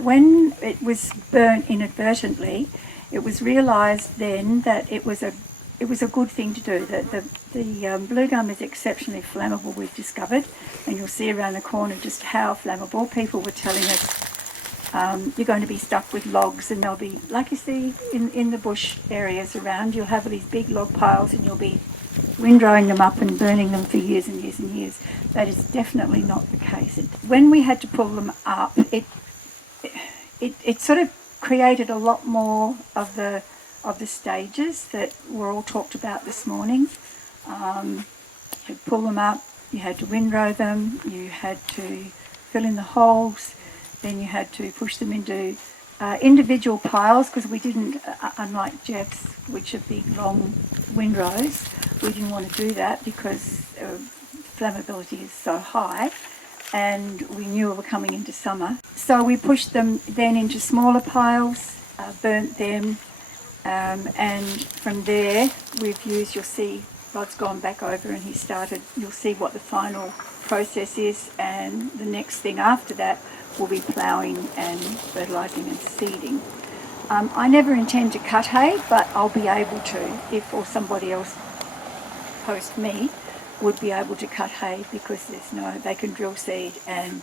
when it was burnt inadvertently, it was realised then that it was a good thing to do. The blue gum is exceptionally flammable, we've discovered, and you'll see around the corner just how flammable. People were telling us you're going to be stuck with logs, and they'll be, like you see in the bush areas around, you'll have these big log piles and you'll be windrowing them up and burning them for years and years and years. That is definitely not the case. When we had to pull them up, it sort of created a lot more of the stages that were all talked about this morning. You'd pull them up, you had to windrow them, you had to fill in the holes, then you had to push them into individual piles, because we didn't, unlike Jeff's, which are big long windrows, we didn't want to do that because flammability is so high, and we knew we were coming into summer. So we pushed them then into smaller piles, burnt them, and from there we've used, you'll see Rod's gone back over and he started, you'll see what the final process is, and the next thing after that will be ploughing and fertilising and seeding. I never intend to cut hay, but I'll be able to, if or somebody else post me would be able to cut hay, because they can drill seed and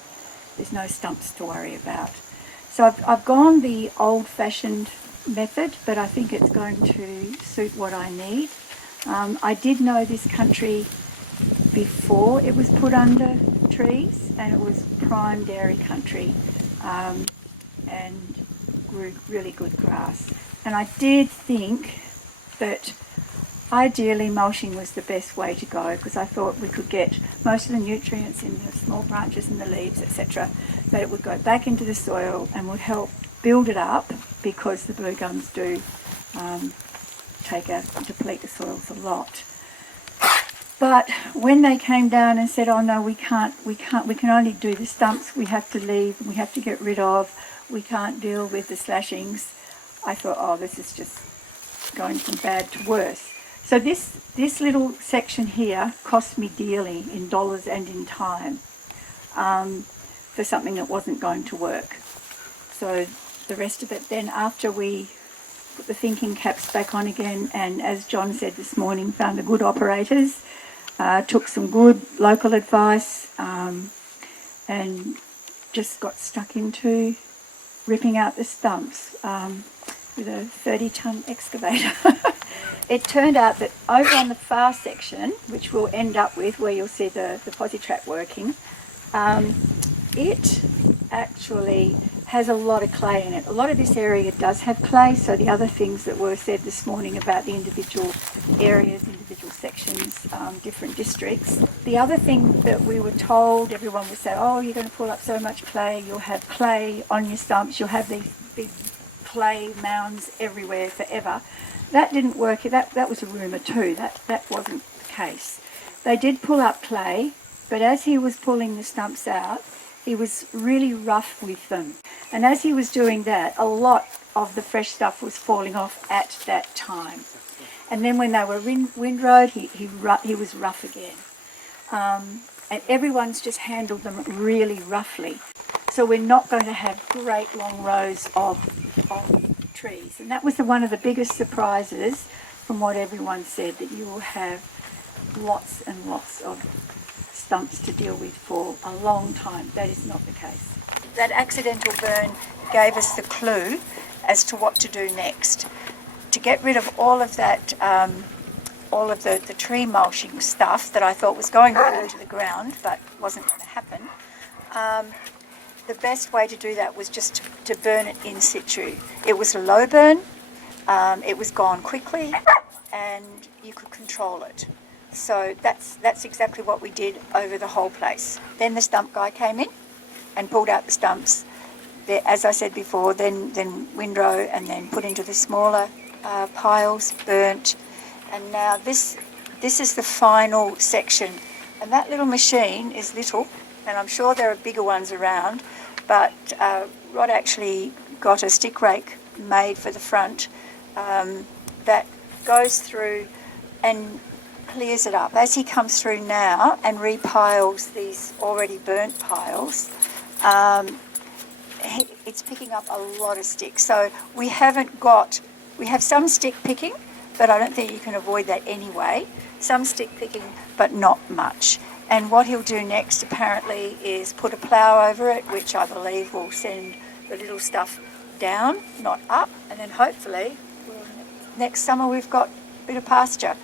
there's no stumps to worry about. So I've gone the old-fashioned method, but I think it's going to suit what I need. I did know this country before it was put under trees, and it was prime dairy country, and grew really good grass. And I did think that ideally mulching was the best way to go, because I thought we could get most of the nutrients in the small branches and the leaves, etc., that it would go back into the soil and would help build it up, because the blue gums do deplete the soils a lot. But when they came down and said, oh no, we can only do the stumps, we have to leave, we have to get rid of, we can't deal with the slashings, I thought, oh, this is just going from bad to worse. So this little section here cost me dearly in dollars and in time for something that wasn't going to work. So the rest of it then, after we put the thinking caps back on again, and as John said this morning, found the good operators, took some good local advice, and just got stuck into ripping out the stumps with a 30-ton excavator. It turned out that over on the far section, which we'll end up with, where you'll see the posi trap working, it actually has a lot of clay in it. A lot of this area does have clay, so the other things that were said this morning about the individual areas, individual sections, different districts. The other thing that we were told, everyone would say, oh, you're going to pull up so much clay, you'll have clay on your stumps, you'll have these big clay mounds everywhere forever. That didn't work. That was a rumour too. That wasn't the case. They did pull up clay, but as he was pulling the stumps out, he was really rough with them. And as he was doing that, a lot of the fresh stuff was falling off at that time. And then when they were windrowed, he was rough again. And everyone's just handled them really roughly. So we're not going to have great long rows of trees. And that was one of the biggest surprises from what everyone said, that you will have lots and lots of stumps to deal with for a long time. That is not the case. That accidental burn gave us the clue as to what to do next. To get rid of all of that, all of the tree mulching stuff that I thought was going to go into the ground but wasn't going to happen, the best way to do that was just to burn it in situ. It was a low burn, it was gone quickly, and you could control it. So that's exactly what we did over the whole place. Then the stump guy came in and pulled out the stumps. As I said before, then windrow and then put into the smaller piles, burnt. And now this is the final section. And that little machine is little, and I'm sure there are bigger ones around, but Rod actually got a stick rake made for the front that goes through and clears it up. As he comes through now and repiles these already burnt piles, it's picking up a lot of sticks. So we have some stick picking, but I don't think you can avoid that anyway. Some stick picking, but not much. And what he'll do next apparently is put a plough over it, which I believe will send the little stuff down, not up, and then hopefully next summer we've got a bit of pasture.